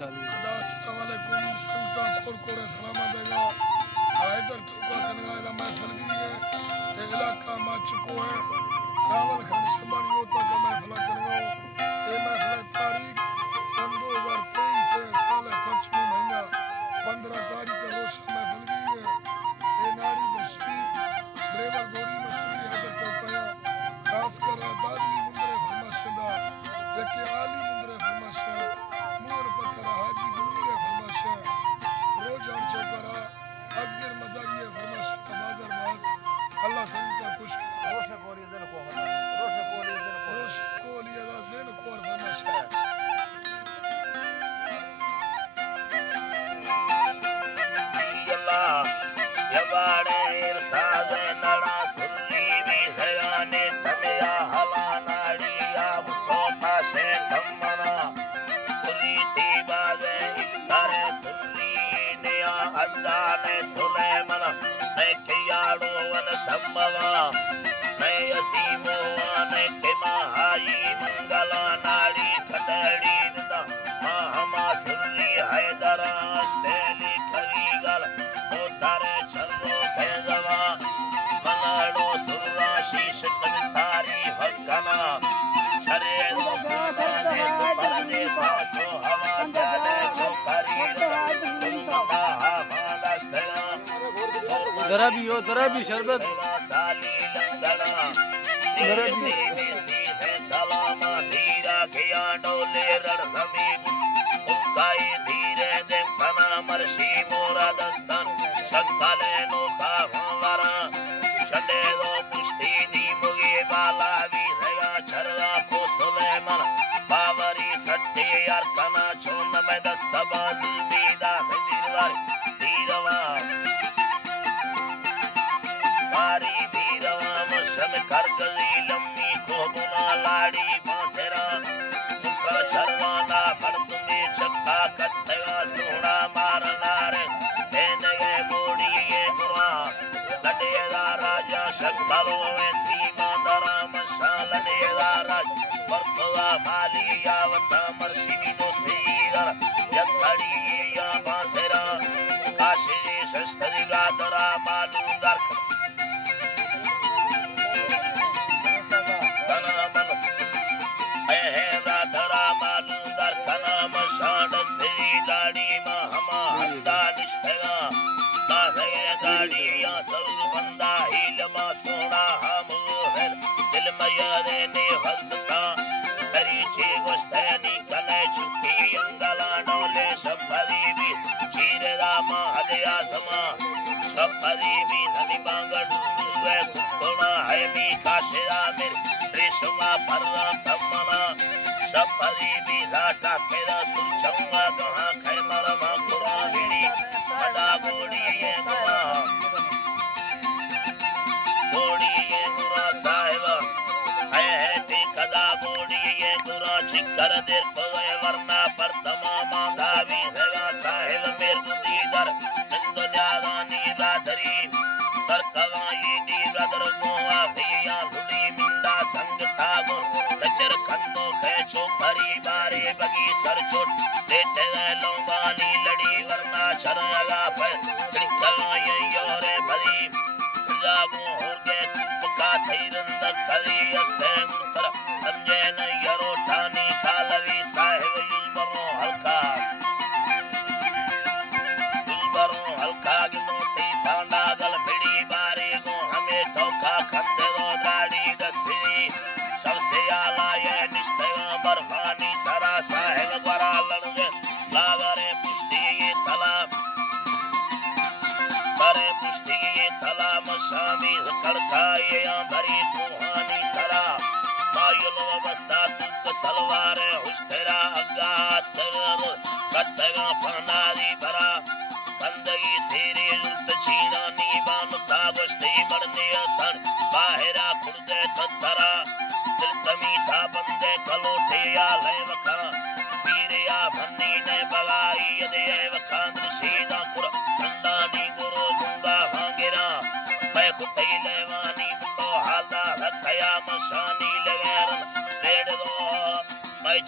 ठानी अस्सलाम वालेकुम संगता कोड़कोड़े सलामा देगा हैदर ठोका खनगा दा महफिल भी है ये इलाका मा चुको है सावल खान शंबानियों तक महफिल खनगा ये महफिल तारीख सन 2023 से साल 5वीं महीना 15 तारीख रोज महफिल भी है ये नाड़ी दशरी ड्राइवर गोरी मसूरी हैदर ठोका खासकर दादली मुंदरे फरमाशदा जके आली मुंदरे फरमाशा मूर पत्थर हाजी गुलमीरे फरमाशा रोजान चौकरा असगर मजारिये फरमाशा बाजार बाज अल्लाह संगता खुश रोश कोली ज़न को फरमाशा अल्लाह यबाड़े इरसाद नड़ा सुरी भी हयाने तमिया हला नाड़ी आब तो पासे धम्मना सुरी ती बाजे इकारे सुरी ने अल्लाह सुलेमान ने कियाड़ो वन संभवा ने असीमो ने किमा हाई मंगला नाड़ी खदड़ी विदा मामा सुरी हैदरा स्तेली खरीगल उतारे छरो खेजवा मनाड़ो सुरा शीश तारी हकना छरे ने सुपरने सासो हवा जाने जो करीर तुमका हमारा स्तेला दरा भी शरबत साली लंगड़ा दरा सीधे सलामा धीरा किया डोले रण समीप उकाई धीरे दे फना मर्शी मोरा दस्तन शक्काले नोका हमारा चले दो पुष्टि दी मुगे बाला भी हैगा छरवा को सुलेमान बावरी सट्टे यार कना चोन में दस्तबाज दीदा हिंदीवार धीरवा बारी धीरवा मशम कर गली लम्मी को बुना लाड़ी बांसेरा उनका छरवाना फड़ तुम्हें चक्का कत्तेगा सोना मारना रे सेनगे बोड़ी ये बुरा लड़ेगा राजा शक्कलो में सीमा दरा मशाल लड़ेगा राज वर्तवा माली यावता मर्शिमी नो सीगर यत्थड़ी या बांसेरा काशी शस्त्री गादरा मालूम दर सपरी भी लाटा केरा सुचंगा गहा खैमर मा कुरा गिरी बड़ा गोड़ी ये गुरा साहिब है ते कदा गोड़ी ये गुरा चिकर देर पवे वरना पर तमाम दावी हैगा साहिब मेर गुदीदर नंद जागानी राधरी कर कवाई दी रदर गोवा भैया लुड़ी मिंदा संग तागो सचर खंदो खेचो भरी बारे बगी सर चोट देते गए लोंगानी लड़ी वरना छरगा पे त्रिकवाई योरे भरी जागो हो गए पुका थई रंद कली अस्ते मुतर समझे न यरो ठानी कालवी साहिब युलबरो हल्का गिनो ती भांडा गल भिड़ी बारे गो हमें धोखा खंदे दो गाड़ी दसी सबसे आला ये निष्ठा बरफानी सरा साहिब द्वारा लड़े लागरे पुष्टि ये तला करे पुष्टि ये तला मशामी कड़काए भरी कुहानी सरा मायुलो बस्ता तुक सलवार हुस्तेरा अगात कत्तगा फनारी भरा कंदगी सेरे लुट चीना नीबान ताबस्ती मरने असन बाहरा खुर्दे तत्तरा दिलतमी सा बंदे कलोटे या ले वखा पीरे या भन्नी ने बगाई यदे वखा दृशीदा कुर कंदानी गुरु गुंगा भांगेरा मैं कुतई लेवानी तो हाला रखया मशानी लगेरन रेड दो मैं